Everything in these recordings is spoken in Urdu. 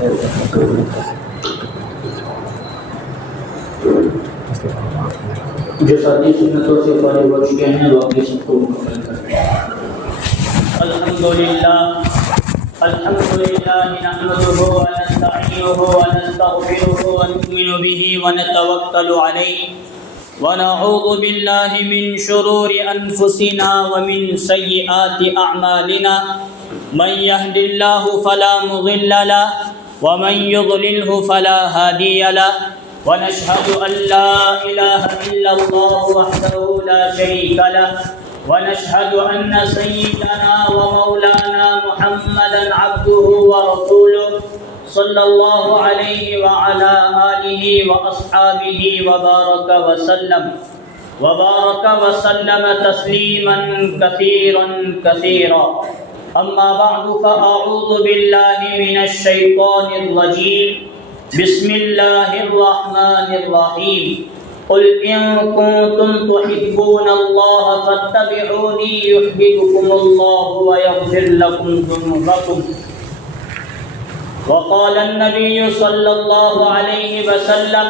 جو ساتھی سنتوں سے فارغ ہو چکے ہیں وہ اپنی سب کو مکمل کریں۔ الحمدللہ نحمده ونستعینه ونستغفره ونؤمن به ونتوکل علیہ ونعوذ باللہ من شرور انفسنا ومن سیئات اعمالنا من يهد الله فلا مضل له ومن يضلله فلا هادي له ونشهد أن لا إله إلا الله وحده لا شريك له ونشهد أن سيدنا ومولانا محمدا عبده ورسوله صلى الله عليه وعلى آله وأصحابه وبارك وسلم تسليما كثيرا كثيرا أما بعد فأعوذ بالله من الشيطان الرجيم بسم الله الرحمن الرحيم قل إن كنتم تحبون الله فاتبعوني يحببكم الله ويغفر لكم ذنوبكم وقال النبي صلى الله عليه وسلم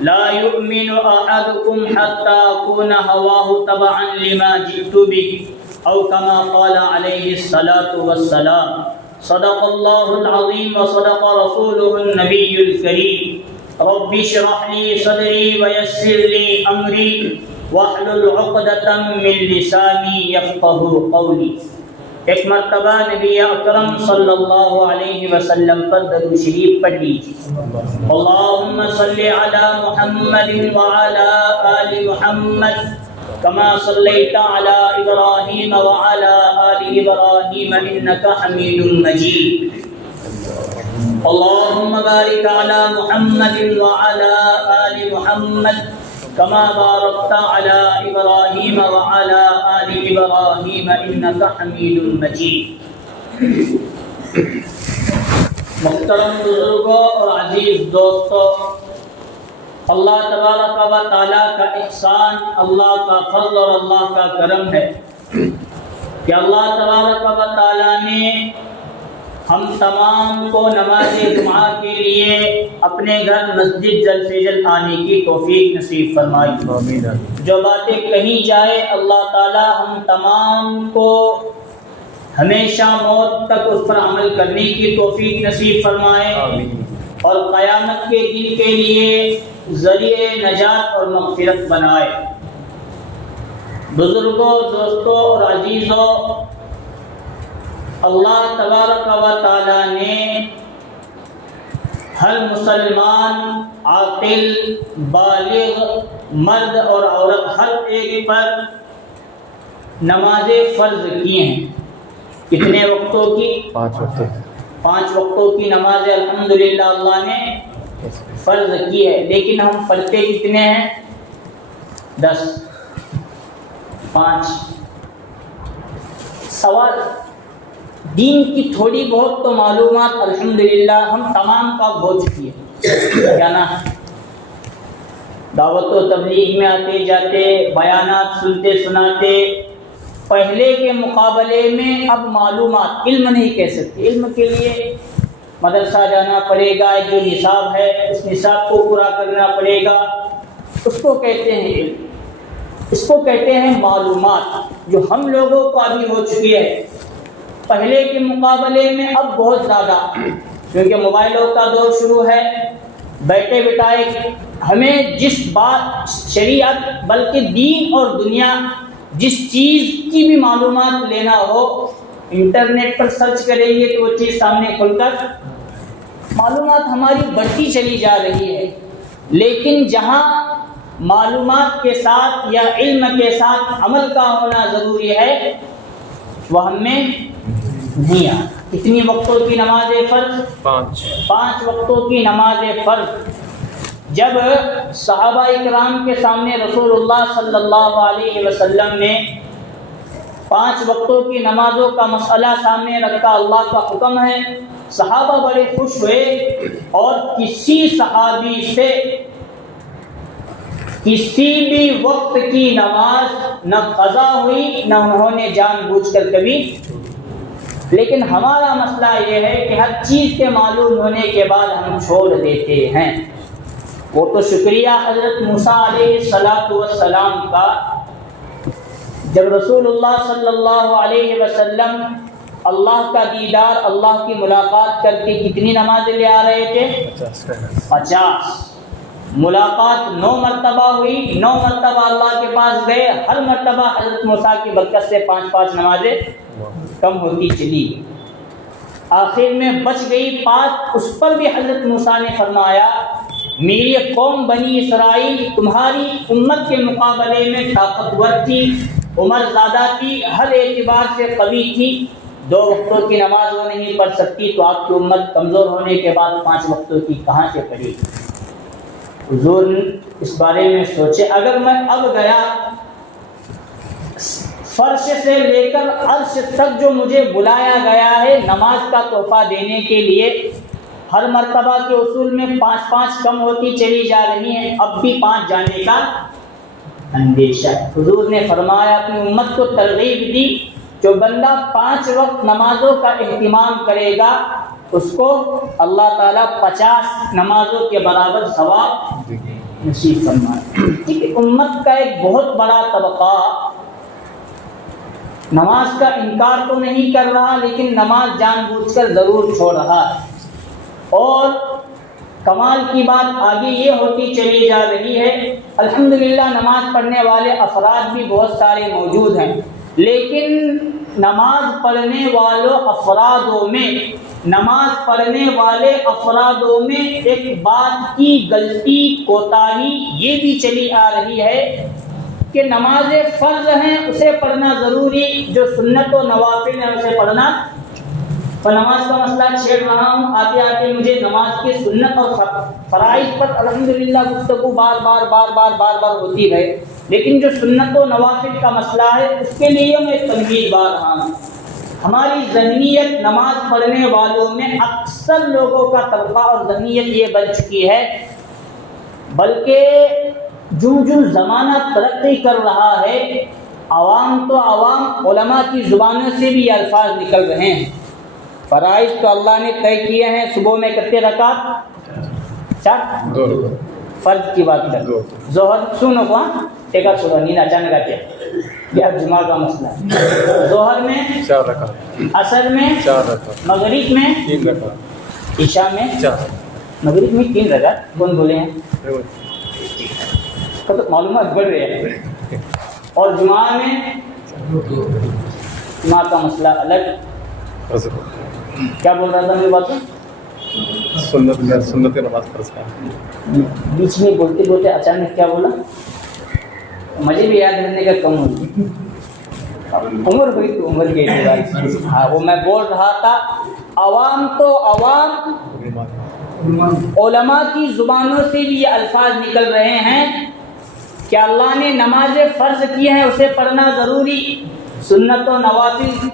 لا يؤمن أحدكم حتى أكون هواه تبعا لما جئت به أو كما قال عليه الصلاة والسلام صدق الله العظيم وصدق رسوله النبي الكريم رب اشرح لي صدري ويسر لي أمري واحلل عقدة من لساني يفقهوا قولي۔ ایک مرتبہ نبی اکرم صلی اللہ علیہ وسلم پر درود شریف پڑھ لیجیے۔ اللهم صل على محمد وعلى آل محمد كما صليت على إبراهيم وعلى آل إبراهيم إنك حميد مجيد۔ اللهم بارك على محمد وعلى آل محمد كما باركت على إبراهيم وعلى آل إبراهيم إنك حميد مجيد۔ محترم بزرگوں اور عزیز دوستوں، اللہ تبارک و تعالیٰ کا احسان، اللہ کا فضل اور اللہ کا کرم ہے کہ اللہ تبارک و تعالیٰ نے ہم تمام کو نماز جمعہ کے لیے اپنے گھر مسجد جلد سے جلد آنے کی توفیق نصیب فرمائی۔ جو باتیں کہی جائے اللہ تعالیٰ ہم تمام کو ہمیشہ موت تک اس پر عمل کرنے کی توفیق نصیب فرمائے اور قیامت کے دن کے لیے ذریعہ نجات اور مغفرت بنائے۔ بزرگوں، دوستوں اور عزیزوں، اللہ تبارک و تعالیٰ نے ہر مسلمان، عاقل، بالغ، مرد اور عورت ہر ایک پر نمازیں فرض کی ہیں۔ کتنے وقتوں کی؟ 5 وقتوں کی نماز الحمدللہ اللہ نے فرض کی ہے، لیکن ہم پڑھتے کتنے ہیں؟ 10، 5۔ سوال، دین کی تھوڑی بہت تو معلومات الحمدللہ ہم تمام کا ہو چکی ہے، کیا نا؟ دعوت و تبلیغ میں آتے جاتے، بیانات سنتے سناتے، پہلے کے مقابلے میں اب معلومات، علم نہیں کہہ سکتے، علم کے لیے مدرسہ جانا پڑے گا، جو نصاب ہے اس نصاب کو پورا کرنا پڑے گا، اس کو کہتے ہیں علم، اس کو کہتے ہیں معلومات، جو ہم لوگوں کو ابھی ہو چکی ہے۔ پہلے کے مقابلے میں اب بہت زیادہ، کیونکہ موبائلوں کا دور شروع ہے، بیٹھے بٹھائے ہمیں جس بات، شریعت بلکہ دین اور دنیا، جس چیز کی بھی معلومات لینا ہو انٹرنیٹ پر سرچ کریں گے تو وہ چیز سامنے کھل کر معلومات ہماری بڑھتی چلی جا رہی ہے۔ لیکن جہاں معلومات کے ساتھ یا علم کے ساتھ عمل کا ہونا ضروری ہے وہ ہم میں نہیں آ۔ کتنی وقتوں کی نماز فرض؟ 5 وقتوں کی نماز فرض۔ جب صحابہ اکرام کے سامنے رسول اللہ صلی اللہ علیہ وسلم نے 5 وقتوں کی نمازوں کا مسئلہ سامنے رکھا، اللہ کا حکم ہے، صحابہ بڑے خوش ہوئے اور کسی صحابی سے کسی بھی وقت کی نماز نہ قضا ہوئی، نہ انہوں نے جان بوجھ کر کبھی لیکن ہمارا مسئلہ یہ ہے کہ ہر چیز کے معلوم ہونے کے بعد ہم چھوڑ دیتے ہیں۔ وہ تو شکریہ حضرت موسیٰ علیہ السلام کا، جب رسول اللہ صلی اللہ علیہ وسلم اللہ کا دیدار، اللہ کی ملاقات کر کے کتنی نمازیں لے آ رہے تھے؟ 50۔ ملاقات 9 مرتبہ ہوئی، 9 مرتبہ اللہ کے پاس گئے، ہر مرتبہ حضرت موسیٰ کی برکت سے 5 نمازیں کم ہوتی چلی، آخر میں بچ گئی 5۔ اس پر بھی حضرت موسیٰ نے فرمایا میری قوم بنی اسرائیل تمہاری امت کے مقابلے میں طاقتور تھی، عمر زیادہ تھی، ہر اعتبار سے قوی تھی، 2 وقتوں کی نماز وہ نہیں پڑھ سکتی، تو آپ کی امت کمزور ہونے کے بعد 5 وقتوں کی کہاں سے پڑھے گی؟ حضور اس بارے میں سوچے، اگر میں اب گیا فرش سے لے کر عرش تک جو مجھے بلایا گیا ہے نماز کا تحفہ دینے کے لیے، ہر مرتبہ کے اصول میں 5 کم ہوتی چلی جا رہی ہیں، اب بھی 5 جانے کا اندیشہ۔ حضور نے فرمایا اپنی امت کو ترغیب دی، جو بندہ 5 وقت نمازوں کا اہتمام کرے گا اس کو اللہ تعالیٰ 50 نمازوں کے برابر ثواب نصیب فرمائے۔ ٹھیک ہے، امت کا ایک بہت بڑا طبقہ نماز کا انکار تو نہیں کر رہا، لیکن نماز جان بوجھ کر ضرور چھوڑ رہا ہے، اور کمال کی بات آگے یہ ہوتی چلی جا رہی ہے، الحمدللہ نماز پڑھنے والے افراد بھی بہت سارے موجود ہیں، لیکن نماز پڑھنے والے افرادوں میں ایک بات کی غلطی کوتاہی یہ بھی چلی آ رہی ہے کہ نماز فرض ہیں اسے پڑھنا ضروری، جو سنت و نوافل ہیں اسے پڑھنا، اور نماز کا مسئلہ چھیڑ رہا ہوں، آتے آتے مجھے نماز کے سنت اور فرائض پر الحمدللہ گفتگو بار ہوتی ہے، لیکن جو سنت و نوافل کا مسئلہ ہے اس کے لیے میں تنبیہ بار رہا ہوں۔ ہماری ذہنیت نماز پڑھنے والوں میں اکثر لوگوں کا طبقہ اور ذہنیت یہ بن چکی ہے، بلکہ جو زمانہ ترقی کر رہا ہے، عوام تو عوام، علماء کی زبانوں سے بھی یہ الفاظ نکل رہے ہیں۔ فرائض تو اللہ نے طے کیے ہیں، صبح میں کتنے رکعت؟ 4۔ فرض کی بات کر، ظہر سنو کو ایک چھوڑا نیند اچانک آتے یہ جمعہ کا مسئلہ ہے، ظہر میں 4 رکعت، عصر میں 4 رکعت، مغرب میں 3 رکعت، عشاء میں 4۔ مغرب میں 3 رکعت، کون بولے ہیں؟ تو معلومات بڑھ رہی ہے، اور جمعہ میں جمعہ کا مسئلہ الگ۔ کیا بول رہا تھا میری بات؟ سنت نماز فرض کا بیچ میں بولتے بولتے اچانک کیا بولا؟ مجھے بھی یاد رکھنے کا کم ہوتی، عمر ہوئی تو عمر کے اعتبار سے، ہاں وہ میں بول رہا تھا، عوام تو عوام، علماء کی زبانوں سے بھی یہ الفاظ نکل رہے ہیں کہ اللہ نے نماز فرض کی ہے اسے پڑھنا ضروری، سنت و نوافل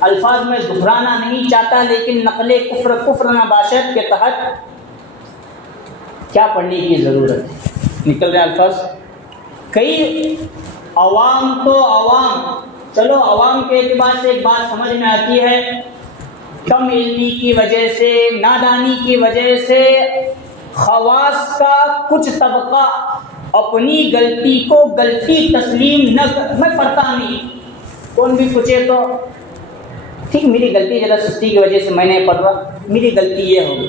الفاظ میں دہرانا نہیں چاہتا، لیکن نقل کفر نباشت کے تحت کیا پڑھنے کی ضرورت ہے، نکل رہے الفاظ۔ کئی عوام تو عوام، چلو عوام کے اعتبار سے ایک بات سمجھ میں آتی ہے، کم علمی کی وجہ سے، نادانی کی وجہ سے خواص کا کچھ طبقہ اپنی غلطی کو غلطی تسلیم نہ کر، میں پڑھتا نہیں، کون بھی پوچھے تو ٹھیک میری غلطی، ذرا سستی کی وجہ سے میں نہیں پڑھ رہا، میری غلطی یہ ہوگی،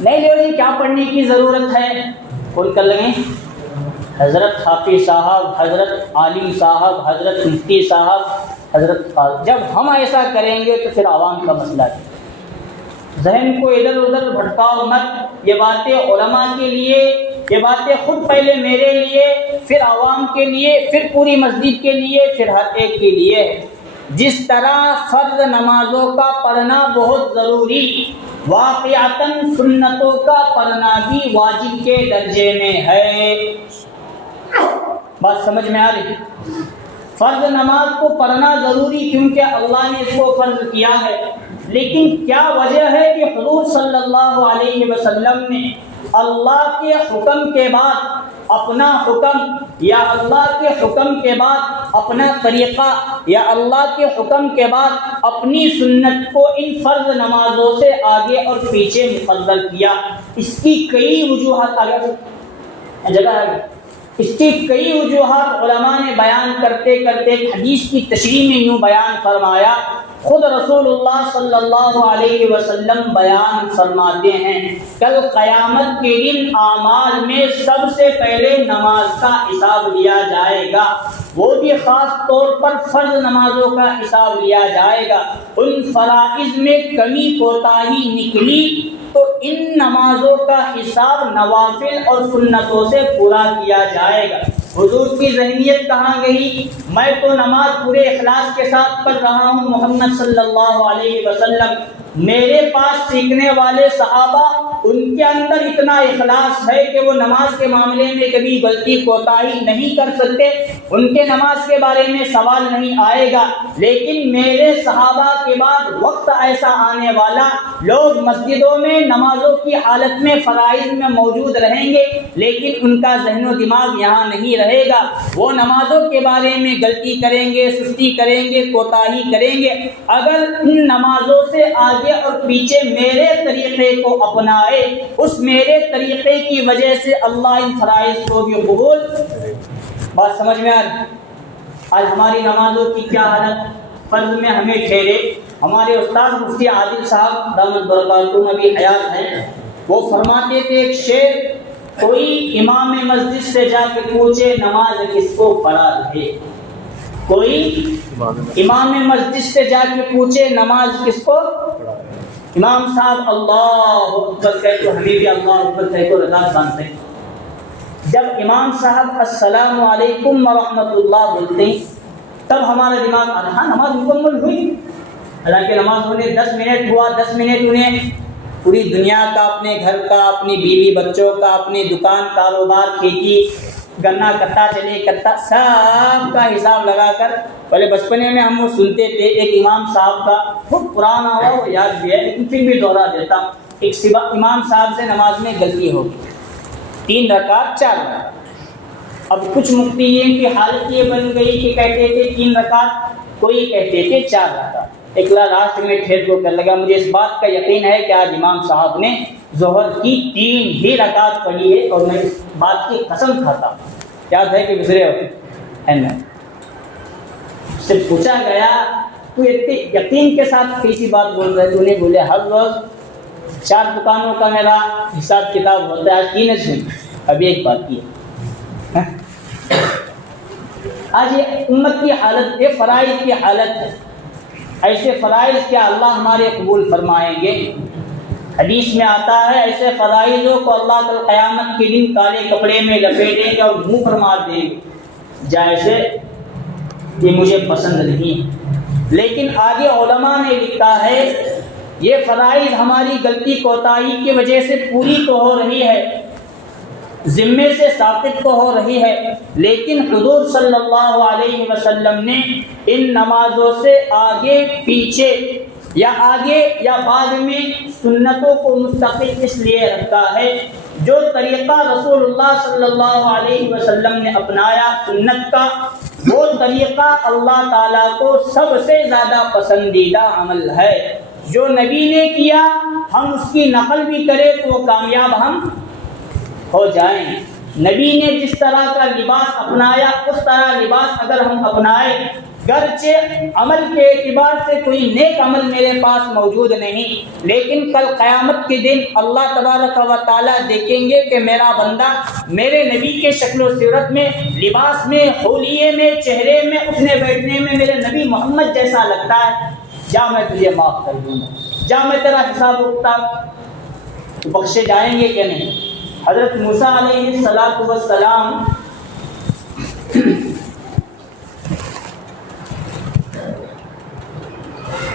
نہیں لے جی کیا پڑھنے کی ضرورت ہے، کون کر لگیں؟ حضرت حافظ صاحب، حضرت عالم صاحب، حضرت مفتی صاحب، حضرت قاضی۔ جب ہم ایسا کریں گے تو پھر عوام کا مسئلہ ہے، ذہن کو ادھر ادھر بھٹکاؤ مت، یہ باتیں علماء کے لیے، یہ باتیں خود پہلے میرے لیے، پھر عوام کے لیے، پھر پوری مسجد کے لیے، پھر ہر ایک کے لیے ہے۔ جس طرح فرض نمازوں کا پڑھنا بہت ضروری، واقعتاً سنتوں کا پڑھنا بھی واجب کے درجے میں ہے۔ بات سمجھ میں آ رہی؟ فرض نماز کو پڑھنا ضروری کیونکہ اللہ نے اس کو فرض کیا ہے، لیکن کیا وجہ ہے کہ حضور صلی اللہ علیہ وسلم نے اللہ کے حکم کے بعد اپنا حکم یا اللہ کے حکم کے بعد اپنا طریقہ یا اللہ کے حکم کے بعد اپنی سنت کو ان فرض نمازوں سے آگے اور پیچھے مفضل کیا۔ اس کی کئی وجوہات اس کی کئی وجوہات علماء نے بیان کرتے کرتے حدیث کی تشریح میں یوں بیان فرمایا۔ خود رسول اللہ صلی اللہ علیہ وسلم بیان فرماتے ہیں کل قیامت کے دن اعمال میں سب سے پہلے نماز کا حساب لیا جائے گا، وہ بھی خاص طور پر فرض نمازوں کا حساب لیا جائے گا۔ ان فرائض میں کمی کوتاہی نکلی تو ان نمازوں کا حساب نوافل اور سنتوں سے پورا کیا جائے گا۔ حضور کی ذہنیت کہاں گئی؟ میں تو نماز پورے اخلاص کے ساتھ پڑھ رہا ہوں محمد صلی اللہ علیہ وسلم، میرے پاس سیکھنے والے صحابہ ان کے اندر اتنا اخلاص ہے کہ وہ نماز کے معاملے میں کبھی غلطی کوتاہی نہیں کر سکتے، ان کے نماز کے بارے میں سوال نہیں آئے گا۔ لیکن میرے صحابہ کے بعد وقت ایسا آنے والا، لوگ مسجدوں میں نمازوں کی حالت میں فرائض میں موجود رہیں گے لیکن ان کا ذہن و دماغ یہاں نہیں رہے گا، وہ نمازوں کے بارے میں غلطی کریں گے، سستی کریں گے، کوتاہی کریں گے۔ اگر ان نمازوں سے آگے اور پیچھے میرے طریقے کو اپنائے، اس میرے طریقے کی وجہ سے اللہ ان فرائض کو بھی قبول۔ بات سمجھ میں آ رہی؟ آج ہماری نمازوں کی کیا حالت؟ فرض میں ہمیں ٹھہرے، ہمارے استاد مفتی عادل صاحب دامت برکاتہم ابھی حیات ہیں، وہ فرماتے تھے ایک شعر، کوئی امام مسجد سے جا کے پوچھے نماز کس کو فرض ہے، کوئی امام مسجد سے جا کے پوچھے نماز کس کو، امام صاحب اللہ اکبر کہے تو ہمیں بھی اللہ اکبر کہے تو رضا باندھتے ہیں۔ جب امام صاحب السلام علیکم ورحمۃ اللہ بولتے ہیں تب ہمارا دماغ ہاں نماز مکمل ہوئی، حالانکہ نماز ہونے 10 منٹ ہوا، 10 منٹ انہیں پوری دنیا کا، اپنے گھر کا، اپنی بیوی بچوں کا، اپنی دکان کاروبار کھیتی گنا کٹا چلے کٹا سب کا حساب لگا کر، پہلے بچپنے میں ہم وہ سنتے تھے ایک امام صاحب کا بہت پرانا ہوا وہ یاد بھی ہے لیکن پھر بھی دوہرا دیتا ہوں، ایک امام صاحب سے نماز میں غلطی ہوگی، 3 رکعت 4 رکعت۔ اب کچھ مفتیین کی حالت یہ بن گئی کہ کہتے تھے 3 رکعت، کوئی کہتے تھے 4 رکعت۔ ایک لاسٹ میں ٹھہر کو کر لگا، مجھے اس بات کا یقین ہے کہ آج امام صاحب نے ظہر کی 3 ہی رکعت پڑھی ہے اور میں اس بات کی قسم کھاتا ہوں، یاد ہے کہ گزرے ہو اس سے پوچھا گیا تو اتنے یقین کے ساتھ کیسی بات بول رہے تو انہیں بولے ہر روز 4 دکانوں کا میرا حساب کتاب ہوتا ہے، آج 3 نہیں، ابھی ایک بات کی ہے۔ آج یہ امت کی حالت ہے، فرائض کی حالت ہے، ایسے فرائض کیا اللہ ہمارے قبول فرمائیں گے؟ حدیث میں آتا ہے ایسے فرائضوں کو اللہ کل قیامت کے دن کالے کپڑے میں لپیٹیں گے اور منہ پر مار دیں گے جیسے یہ مجھے پسند نہیں۔ لیکن آگے علماء نے لکھا ہے یہ فرائض ہماری غلطی کوتاہی کی وجہ سے پوری تو ہو رہی ہے، ذمے سے ساقط تو ہو رہی ہے، لیکن حضور صلی اللہ علیہ وسلم نے ان نمازوں سے آگے پیچھے یا آگے یا بعد میں سنتوں کو مستقل اس لیے رکھا ہے جو طریقہ رسول اللہ صلی اللہ علیہ وسلم نے اپنایا سنت کا، وہ طریقہ اللہ تعالیٰ کو سب سے زیادہ پسندیدہ عمل ہے۔ جو نبی نے کیا ہم اس کی نقل بھی کریں تو وہ کامیاب ہم ہو جائیں۔ نبی نے جس طرح کا لباس اپنایا اس طرح لباس اگر ہم اپنائیں، گرچہ عمل کے اعتبار سے کوئی نیک عمل میرے پاس موجود نہیں، لیکن کل قیامت کے دن اللہ تبارک و تعالیٰ دیکھیں گے کہ میرا بندہ میرے نبی کے شکل و صورت میں، لباس میں، حلیے میں، چہرے میں، اٹھنے بیٹھنے میں میرے نبی محمد جیسا لگتا ہے، جا میں تجھے معاف کر دوں گا، جا میں تیرا حساب کتاب بخشے جائیں گے کہ نہیں۔ حضرت موسیٰ علیہ السلام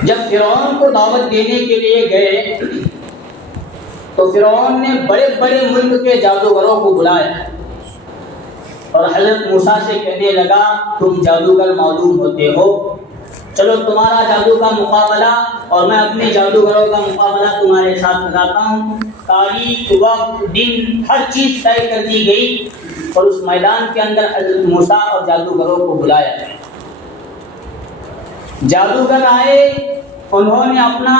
جب فرعون کو دعوت دینے کے لیے گئے تو فرعون نے بڑے بڑے ملک کے جادوگروں کو بلایا اور حضرت موسیٰ سے کہنے لگا تم جادوگر معلوم ہوتے ہو، چلو تمہارا جادو کا مقابلہ اور میں اپنے جادوگروں کا مقابلہ تمہارے ساتھ لگاتا ہوں۔ تاریخ، وقت، دن، ہر چیز طے کر دی گئی۔ اور اس میدان کے اندر حضرت موسیٰ اور جادوگروں کو بلایا. جادوگر آئے, انہوں نے اپنا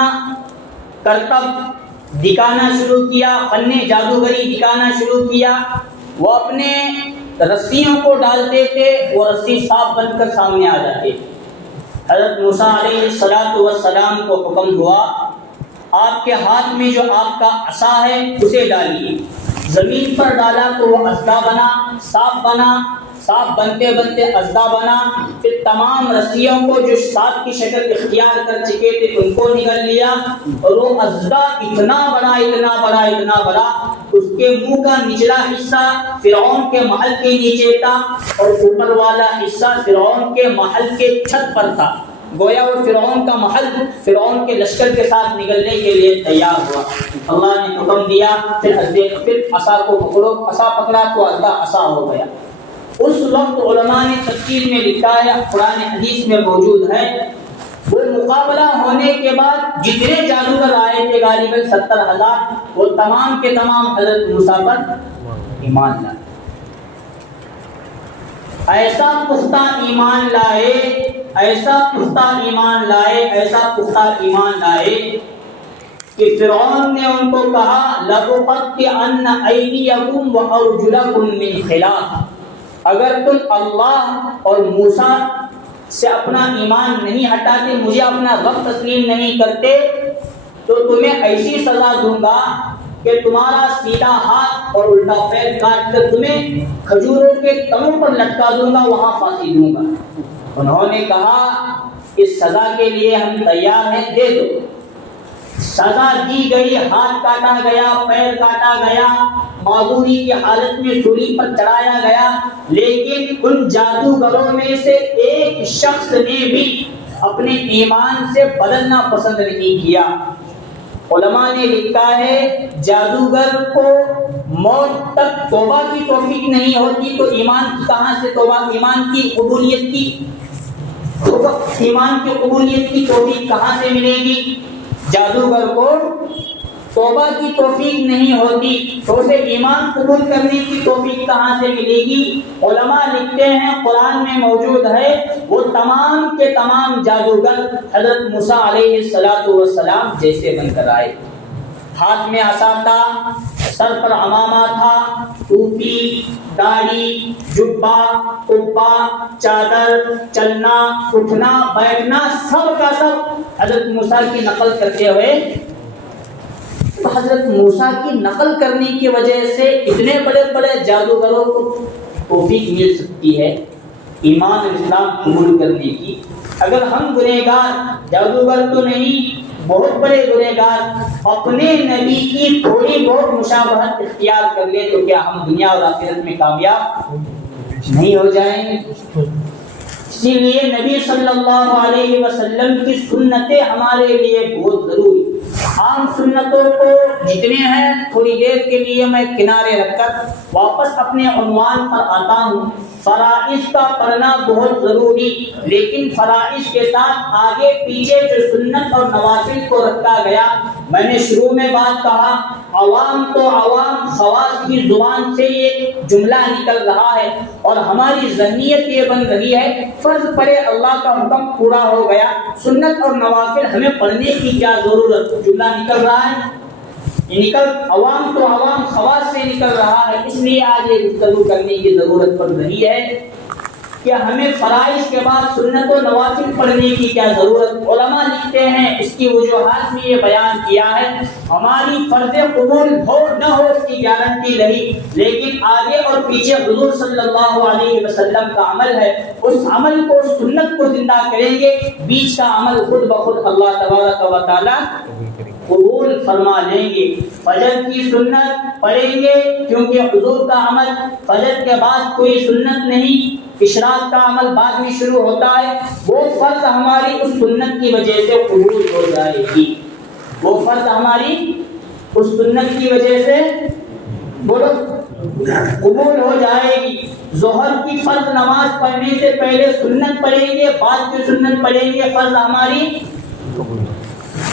کرتب دکھانا شروع کیا, فن جادوگری دکھانا شروع کیا. وہ اپنے رسیوں کو ڈالتے تھے, وہ رسی صاف بن کر سامنے آ جاتے. حضرت موسیٰ علیہ السلام کو حکم ہوا, آپ کے ہاتھ میں جو آپ کا عصا ہے اسے ڈالیے. زمین پر ڈالا تو وہ اژدھا بنا, صاف بنا, صاف بنتے بنتے اژدھا بنا. پھر تمام رسیوں کو جو سانپ کی شکل اختیار کر چکے تھے ان کو نگل لیا, اور وہ اژدھا اتنا بڑا اتنا بڑا اتنا بڑا, اس کے منہ کا نچلا حصہ فرعون کے محل کے نیچے تھا اور اوپر والا حصہ فرعون کے محل کے چھت پر تھا. گویا وہ فرعون کا محل فرعون کے لشکر کے ساتھ نگلنے کے لیے تیار ہوا. اللہ نے حکم دیا پھر عصا کو پکڑو, عصا پکڑا تو اژدھا عصا ہو گیا. اس وقت علماء نے تفسیر میں لکھا ہے, قرآن حدیث میں موجود ہے, وہ مقابلہ ہونے کے بعد جتنے جادوگر آئے تھے غالباً 70,000, وہ تمام کے تمام حضرت موسیٰ پر ایمان لائے. ایسا پختہ ایمان لائے, ایسا پختہ ایمان لائے, ایسا پختہ ایمان لائے کہ فرعون نے ان کو کہا لَأُقَطِّعَنَّ أَيْدِيَكُمْ وَأَرْجُلَكُمْ مِنْ خِلَافٍ, اگر تم اللہ اور موسیٰ سے اپنا ایمان نہیں ہٹاتے, مجھے اپنا رب تسلیم نہیں کرتے, تو تمہیں ایسی سزا دوں گا کہ تمہارا سیدھا ہاتھ اور الٹا پیر کاٹ کر تمہیں کھجوروں کے تنوں پر لٹکا دوں گا, وہاں پھانسی دوں گا. انہوں نے کہا اس سزا کے لیے ہم تیار ہیں, دے دو. سزا دی گئی, ہاتھ کاٹا گیا, پیر کاٹا گیا, معذوری کی حالت میں سولی پر چڑھایا گیا. لیکن ان جادوگروں میں سے ایک شخص نے بھی اپنے ایمان سے بدلنا پسند نہیں کیا. علماء نے لکھا ہے جادوگر کو موت تک توبہ کی توفیق نہیں ہوتی تو ایمان کہاں سے توبہ, ایمان کی قبولیت کی توفیق کہاں سے ملے گی؟ جادوگر کو توبہ کی توفیق نہیں ہوتی تو اسے ایمان قبول کرنے کی توفیق کہاں سے ملے گی؟ علماء لکھتے ہیں قرآن میں موجود ہے وہ تمام کے تمام جادوگر حضرت موسیٰ علیہ السلام جیسے بن کر آئے. ہاتھ میں عصا تھا, سر پر عمامہ تھا, ٹوپی, داڑھی, جبہ, قبہ, چادر, چلنا, اٹھنا, بیٹھنا, سب کا سب حضرت موسیٰ کی نقل کرتے ہوئے. حضرت موسیٰ کی نقل کرنے کی وجہ سے اتنے بڑے بڑے جادوگروں کو توفیق مل سکتی ہے ایمان اور اسلام قبول کرنے کی. اگر ہم گنہگار, جادوگر تو نہیں, بہت بڑے گنہگار, اپنے نبی کی تھوڑی بہت مشابہت اختیار کر لیں تو کیا ہم دنیا اور آخرت میں کامیاب نہیں ہو جائیں گے؟ اسی لیے نبی صلی اللہ علیہ وسلم کی سنتیں ہمارے لیے بہت ضروری. عام سنتوں کو جتنے ہیں تھوڑی دیر کے لیے میں کنارے رکھ کر واپس اپنے عنوان پر آتا ہوں. فرائض کا پڑھنا بہت ضروری, لیکن فرائض کے ساتھ آگے پیچھے جو سنت اور نوافل کو رکھا گیا. میں نے شروع میں بات کہا عوام تو عوام, خواص کی زبان سے یہ جملہ نکل رہا ہے اور ہماری ذہنیت یہ بن رہی ہے فرض پڑے اللہ کا حکم پورا ہو گیا, سنت اور نوافل ہمیں پڑھنے کی کیا ضرورت. جملہ نکل رہا ہے, یہ نکل عوام تو عوام خواص سے نکل رہا ہے. اس لیے آج یہ گفتگو کرنے کی ضرورت پڑ رہی ہے کہ ہمیں فرائض کے بعد سنت و نوافل پڑھنے کی کیا ضرورت. علماء لکھتے ہیں اس کی وجوہات میں یہ بیان کیا ہے ہماری فرض قبول ہو نہ ہو اس کی گارنٹی نہیں, لیکن آگے اور پیچھے حضور صلی اللہ علیہ وسلم کا عمل ہے, اس عمل کو سنت کو زندہ کریں گے, بیچ کا عمل خود بخود اللہ تبارک و تعالی قبول فرما لیں گے. فجر کی سنت پڑھیں گے کیونکہ حضور کا عمل فجر کے بعد کوئی سنت نہیں, اشراق کا عمل بعد میں شروع ہوتا ہے. وہ فرض ہماری اس سنت کی وجہ سے قبول ہو جائے گی, وہ فرض ہماری اس سنت کی وجہ سے بولو قبول ہو جائے گی. ظہر کی فرض نماز پڑھنے سے پہلے سنت پڑھیں گے, بعد کی سنت پڑھیں گے, فرض ہماری.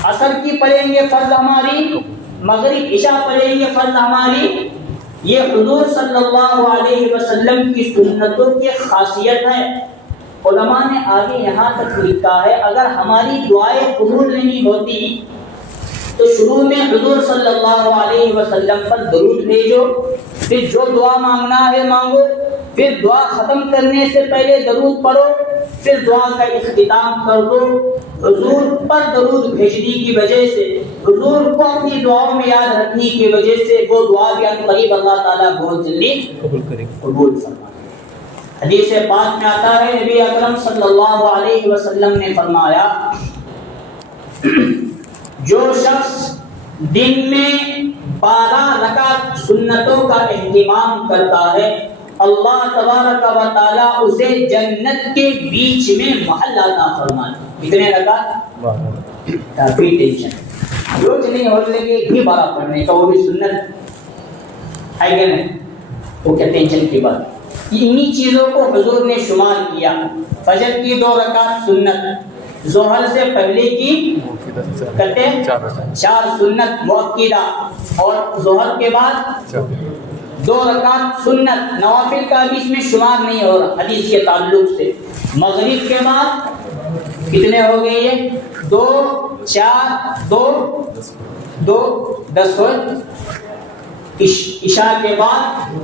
عصر کی پڑھیں گے, فرض ہماری. مغرب عشاء پڑھیں گے, فرض ہماری. یہ حضور صلی اللہ علیہ وسلم کی سنتوں کی خاصیت ہے۔ علماء نے آگے یہاں تک لکھا ہے اگر ہماری دعائیں قبول نہیں ہوتی تو شروع میں حضور صلی اللہ علیہ وسلم پر درود بھیجو، پھر جو دعا مانگنا ہے مانگو، پھر دعا ختم کرنے سے پہلے درود پڑھو، پھر دعا کا اختتام کر دو۔ حضور پر درود بھیجنے کی وجہ سے، حضور کو اپنی دعاؤں میں یاد رکھنے کی وجہ سے وہ دعا بھی قریب اللہ تعالیٰ بہت جلدی قبول فرمائے۔ حدیث پاک میں آتا ہے نبی اکرم صلی اللہ علیہ وسلم نے فرمایا جو شخص دن میں 12 رکعت سنتوں کا اہتمام کرتا ہے اللہ تبارک و تعالیٰ اسے جنت کے بیچ میں محل عطا فرماتا ہے۔ کتنے رکعت؟ کافی ٹینشن روز نہیں ہو لگے بھی 12 پڑھنے کا، وہ بھی سنت ہے کہ نہیں، وہ کیا ٹینشن کی بات۔ انہی چیزوں کو حضور نے شمار کیا، فجر کی 2 رکعت سنت، ظہر سے پہلے کی کرتے 4 سنت مؤکدہ، اور ظہر کے بعد 2 رکعت سنت نوافل کا بھی اس میں شمار نہیں ہو رہا حدیث کے تعلق سے۔ مغرب کے بعد کتنے ہو گئے یہ؟ 2 4 2 2 10 عشاء کے بعد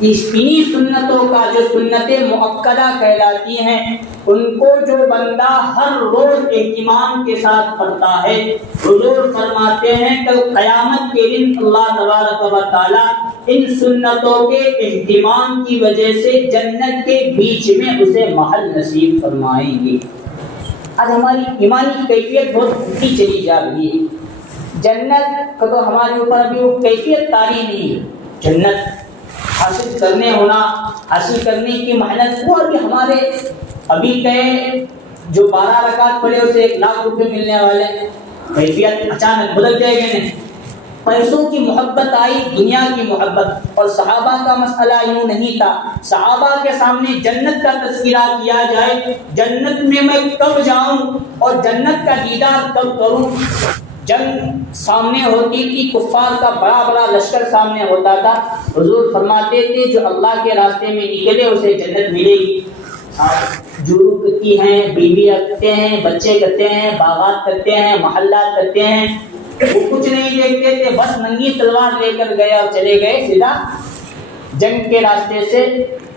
انہی سنتوں کا جو سنتیں مؤکدہ کہلاتی ہیں ان کو جو بندہ ہر روز اہتمام کے ساتھ پڑھتا ہے حضور فرماتے ہیں کل قیامت کے دن اللہ تبارک و تعالی ان سنتوں کے اہتمام کی وجہ سے جنت کے بیچ میں اسے محل نصیب فرمائیں گے۔ آج ہماری ایمانی کیفیت بہت اونچی چلی جا رہی ہے، جنت کا تو ہمارے اوپر ابھی وہ کیفیت طاری نہیں ہے۔ جنت حاصل کرنے کی محنت وہ ابھی ہمارے ابھی کہے جو 12 رکعت پڑھے اسے 1 لاکھ روپے ملنے والے، کیفیت اچانک بدل جائے گا۔ نہیں، پیسوں کی محبت آئی، دنیا کی محبت، اور صحابہ کا مسئلہ یوں نہیں تھا۔ صحابہ کے سامنے جنت کا تذکرہ کیا جائے، جنت میں میں کب جاؤں اور جنت کا دیدار کب کروں۔ جنگ سامنے ہوتی تھی، کفار کا بڑا بڑا لشکر سامنے ہوتا تھا، حضور فرماتے تھے جو اللہ کے راستے میں نکلے اسے جنت ملے گی۔ جورو کرتی ہیں، بیوی رکھتے ہیں، بچے کرتے ہیں، باغات کرتے ہیں، محلات کرتے ہیں، وہ کچھ نہیں دیکھتے تھے، بس ننگی تلوار لے کر گئے اور چلے گئے سیدھا جنگ کے راستے سے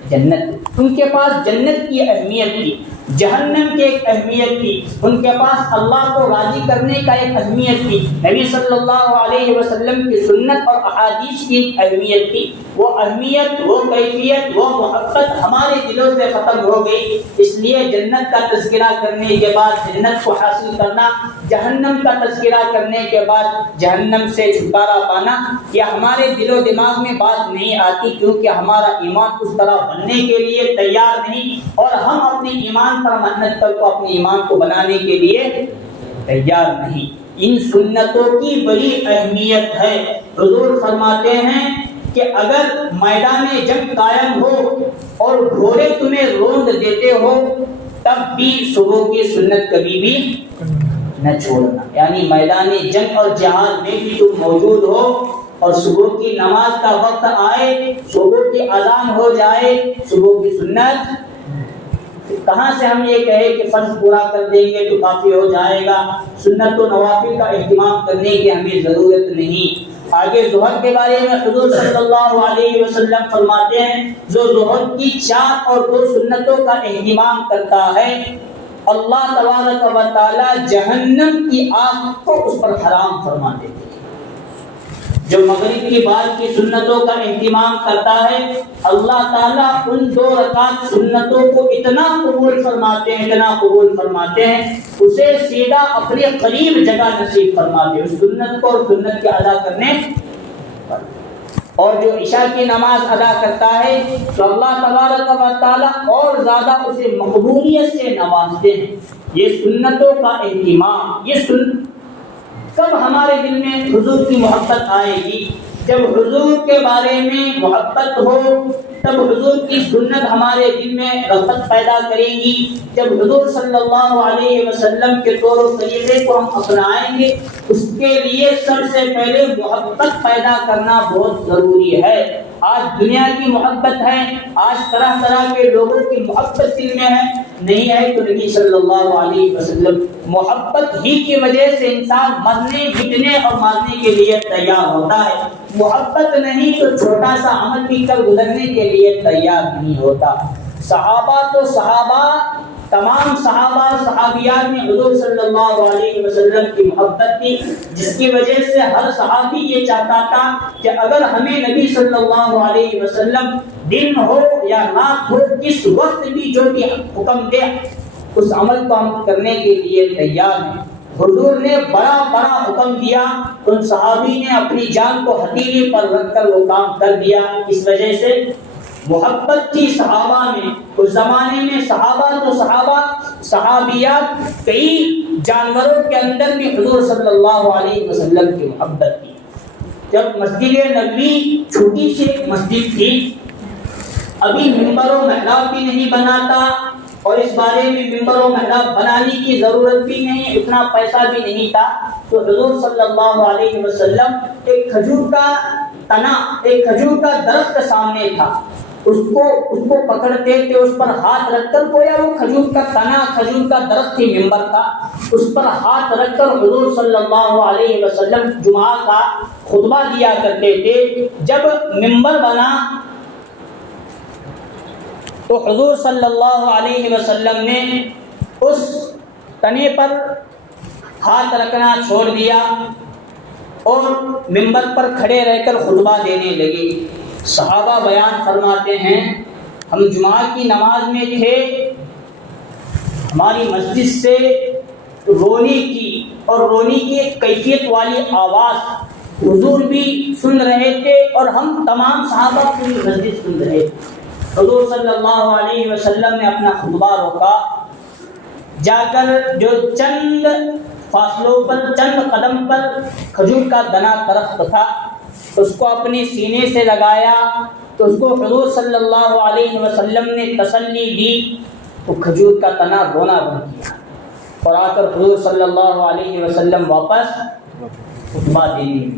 جنت۔ ان کے پاس جنت کی اہمیت تھی، جہنم کی ایک اہمیت تھی، ان کے پاس اللہ کو راضی کرنے کا ایک اہمیت تھی، نبی صلی اللہ علیہ وسلم کی سنت اور احادیث کی ایک اہمیت تھی۔ وہ اہمیت، وہ کیفیت، وہ محبت ہمارے دلوں سے ختم ہو گئی، اس لیے جنت کا تذکرہ کرنے کے بعد جنت کو حاصل کرنا، جہنم کا تذکرہ کرنے کے بعد جہنم سے چھٹکارا پانا، یہ ہمارے دل و دماغ میں بات نہیں آتی، کیونکہ ہمارا ایمان اس طرح بننے کے لیے تیار نہیں، اور ہم اپنے ایمان پر محنت کر کو اپنے ایمان کو بنانے کے لیے تیار نہیں۔ ان سنتوں کی بڑی اہمیت ہے۔ حضور فرماتے ہیں کہ اگر میدان جنگ قائم ہو اور گھوڑے تمہیں روند دیتے ہو تب بھی صبح کی سنت کبھی بھی نہ چھوڑنا، یعنی میدان جنگ اور جہاد میں بھی تم موجود ہو اور صبح کی نماز کا وقت آئے، صبح کی اذان ہو جائے، صبح کی سنت کہاں سے ہم یہ کہیں کہ فرض پورا کر دیں گے تو کافی ہو جائے گا، سنت و نوافل کا اہتمام کرنے کی ہمیں ضرورت نہیں۔ آگے ظہر کے بارے میں حضور صلی اللہ علیہ وسلم فرماتے ہیں جو ظہر کی 4 اور 2 سنتوں کا اہتمام کرتا ہے اللہ تبارک و تعالی جہنم کی آگ کو اس پر حرام فرما دیتے ہیں۔ جو مغرب کی بعد کی سنتوں کا اہتمام کرتا ہے اللہ تعالیٰ ان 2 رکعت سنتوں کو اتنا قبول فرماتے ہیں، اتنا قبول فرماتے ہیں، اسے سیدھا اپنے قریب جگہ نصیب فرماتے ہیں اس سنت کو اور سنت کے ادا کرنے پر۔ اور جو عشاء کی نماز ادا کرتا ہے تو اللہ تبارک و تعالیٰ اور زیادہ اسے مقبولیت سے نوازتے ہیں۔ یہ سنتوں کا اہتمام، یہ کب ہمارے دل میں حضور کی محبت آئے گی؟ جب حضور کے بارے میں محبت ہو، تب حضور کی سنت ہمارے دل میں رغبت پیدا کرے گی. جب حضور صلی اللہ علیہ وسلم کے طور و طریقے کو ہم اپنائیں گے, اس کے لیے سب سے پہلے محبت پیدا کرنا بہت ضروری ہے. آج دنیا کی محبت ہے, آج طرح طرح کے لوگوں کی محبت دل میں ہے, نہیں ہے تو نبی صلی اللہ علیہ وسلم محبت ہی کی وجہ سے انسان مرنے مٹنے اور مارنے کے لیے تیار ہوتا ہے. محبت نہیں تو چھوٹا سا عمل بھی کر گزرنے کے لیے تیار نہیں ہوتا. صحابہ تو صحابہ, تمام صحابہ صحابیات میں حضور صلی اللہ علیہ وسلم کی محبت تھی, جس کی وجہ سے ہر صحابی یہ چاہتا تھا کہ اگر ہمیں نبی صلی اللہ علیہ وسلم دن ہو یا رات ہو, کس وقت بھی جو بھی حکم دے اس عمل کو ہم کرنے کے لیے تیار ہیں. حضور نے بڑا بڑا حکم دیا, ان صحابی نے اپنی جان کو ہتھیلی پر رکھ کر وہ کام کر دیا. اس وجہ سے محبت تھی صحابہ میں. اس زمانے میں صحابہ تو صحابہ, صحابیات, کئی جانوروں کے اندر بھی حضور صلی اللہ علیہ وسلم کی محبت تھی. جب مسجد نبوی چھوٹی سی ایک مسجد تھی, ابھی ممبر و محراب بھی نہیں بنا تھا, اور اس بارے میں ممبر و محراب بنانے کی ضرورت بھی نہیں, اتنا پیسہ بھی نہیں تھا, تو حضور صلی اللہ علیہ وسلم ایک کھجور کا تنا, ایک کھجور کا درخت سامنے تھا, اس کو پکڑتے تھے, اس پر ہاتھ رکھ کر, گویا وہ کھجور کا تنا, کھجور کا درخت ہی ممبر تھا, اس پر ہاتھ رکھ کر حضور صلی اللہ علیہ وسلم جمعہ کا خطبہ دیا کرتے تھے. جب ممبر بنا تو حضور صلی اللہ علیہ وسلم نے اس تنے پر ہاتھ رکھنا چھوڑ دیا اور ممبر پر کھڑے رہ کر خطبہ دینے لگے. صحابہ بیان فرماتے ہیں, ہم جمعہ کی نماز میں تھے, ہماری مسجد سے رونے کی اور رونے کی ایک کیفیت والی آواز حضور بھی سن رہے تھے اور ہم تمام صحابہ پوری مسجد سن رہے تھے. حضور صلی اللہ علیہ وسلم نے اپنا خطبہ روکا, جا کر جو چند فاصلوں پر, چند قدم پر کھجور کا دنا درخت تھا, اس کو اپنے سینے سے لگایا, تو اس کو حضور صلی اللہ علیہ وسلم نے تسلی دی, تو کھجور کا تنا رونا بند کیا, اور آ کر حضور صلی اللہ علیہ وسلم واپس خطبہ دینے.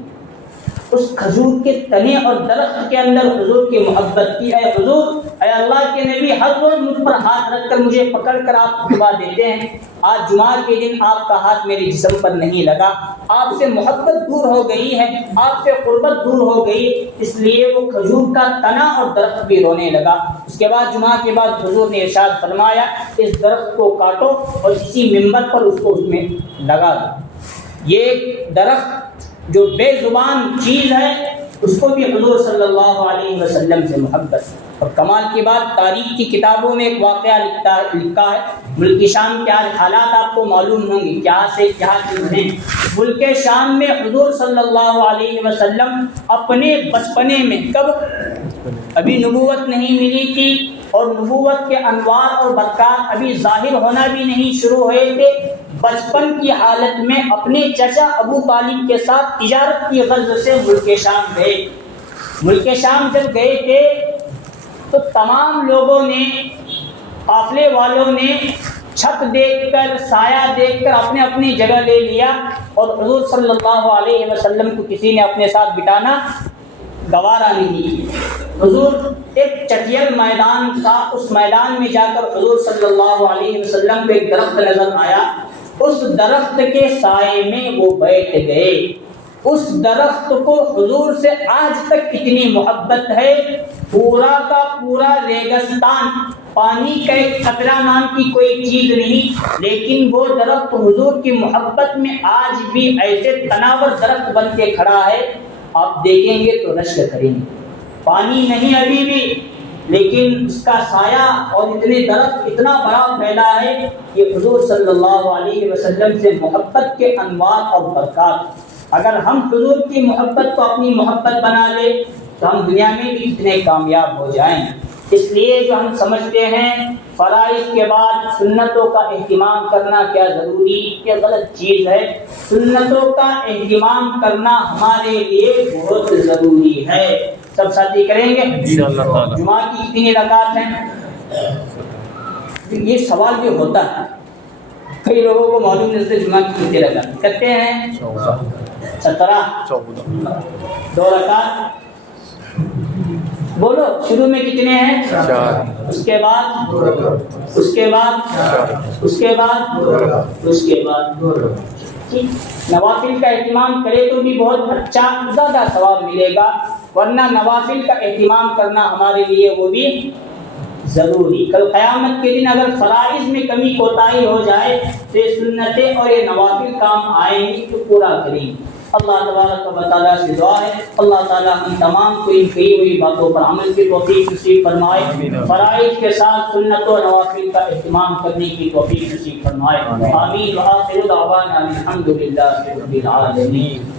اس کھجور کے تنے اور درخت کے اندر حضور کی محبت کی. اے حضور, اے اللہ کے نبی, ہر روز مجھ پر ہاتھ رکھ کر مجھے پکڑ کر آپ خطبہ دیتے ہیں, آج جمعہ کے دن آپ کا ہاتھ میرے جسم پر نہیں لگا, آپ سے محبت دور ہو گئی ہے, آپ سے قربت دور ہو گئی, اس لیے وہ کھجور کا تنا اور درخت بھی رونے لگا. اس کے بعد جمعہ کے بعد حضور نے ارشاد فرمایا, اس درخت کو کاٹو اور اسی ممبر پر اس کو اس میں لگا دو. یہ ایک درخت جو بے زبان چیز ہے, اس کو بھی حضور صلی اللہ علیہ وسلم سے محبت. اور کمال کی بات, تاریخ کی کتابوں میں ایک واقعہ لکھا ہے. ملک شام کے آج حالات آپ کو معلوم ہوں گے, کیا سے کیا چیز ہیں. ملک شام میں حضور صلی اللہ علیہ وسلم اپنے بچپنے میں, کب ابھی نبوت نہیں ملی تھی اور نبوت کے انوار اور برکات ابھی ظاہر ہونا بھی نہیں شروع ہوئے تھے, بچپن کی حالت میں اپنے چچا ابو طالب کے ساتھ تجارت کی غرض سے ملک شام گئے. ملک شام جب گئے تھے تو تمام لوگوں نے, قافلے والوں نے چھت دیکھ کر, سایہ دیکھ کر اپنے اپنی جگہ لے لیا, اور حضور صلی اللہ علیہ وسلم کو کسی نے اپنے ساتھ بٹانا گوارا نہیں. حضور ایک چٹیل میدان تھا, اس میدان میں جا کر حضور صلی اللہ علیہ وسلم کو ایک درخت نظر آیا, اس درخت کے سائے میں وہ بیٹھ گئے. اس درخت کو حضور سے آج تک اتنی محبت ہے, پورا کا پورا ریگستان, پانی کا ایک قطرہ نام کی کوئی چیز نہیں, لیکن وہ درخت حضور کی محبت میں آج بھی ایسے تناور درخت بن کے کھڑا ہے, آپ دیکھیں گے تو رشک کریں گے. پانی نہیں ابھی بھی, لیکن اس کا سایہ اور اتنے درخت اتنا بڑا پھیلا ہے کہ حضور صلی اللہ علیہ وسلم سے محبت کے انوار اور برکات. اگر ہم حضور کی محبت کو اپنی محبت بنا لیں تو ہم دنیا میں بھی اتنے کامیاب ہو جائیں. اس لیے جو ہم سمجھتے ہیں فرائض کے بعد سنتوں کا اہتمام کرنا کیا ضروری, یہ غلط چیز ہے. سنتوں کا اہتمام کرنا ہمارے لیے بہت ضروری ہے. سب ساتھی کریں گے انشاءاللہ تعالی۔ جمعہ کی کتنی رکعت ہیں؟ یہ سوال بھی ہوتا ہے، کئی لوگوں کو معلوم نہیں جمعہ کی کتنی رکعت کہتے ہیں 17 2 رکعت بولو شروع میں کتنے ہیں؟ 4 اس کے بعد اس کے بعد اس کے بعد اس کے بعد نوافل کا اہتمام کرے تو بھی بہت اچھا زیادہ ثواب ملے گا، ورنہ نوافل کا اہتمام کرنا ہمارے لیے وہ بھی ضروری۔ کل قیامت کے دن اگر فرائض میں کمی کوتاہی ہو جائے تو یہ سنتیں اور یہ نوافل کام آئیں گی تو پورا کریں گے۔ اللہ تبارک و تعالیٰ سے دعا ہے اللہ تعالیٰ ہم تمام کو ان کہی ہوئی باتوں پر عمل کی توفیق نصیب فرمائے، فرائض کے ساتھ سنتوں اور نوافل کا اہتمام کرنے کی توفیق نصیب فرمائے، آمین۔ وآخر دعوانا الحمد للہ رب العالمین۔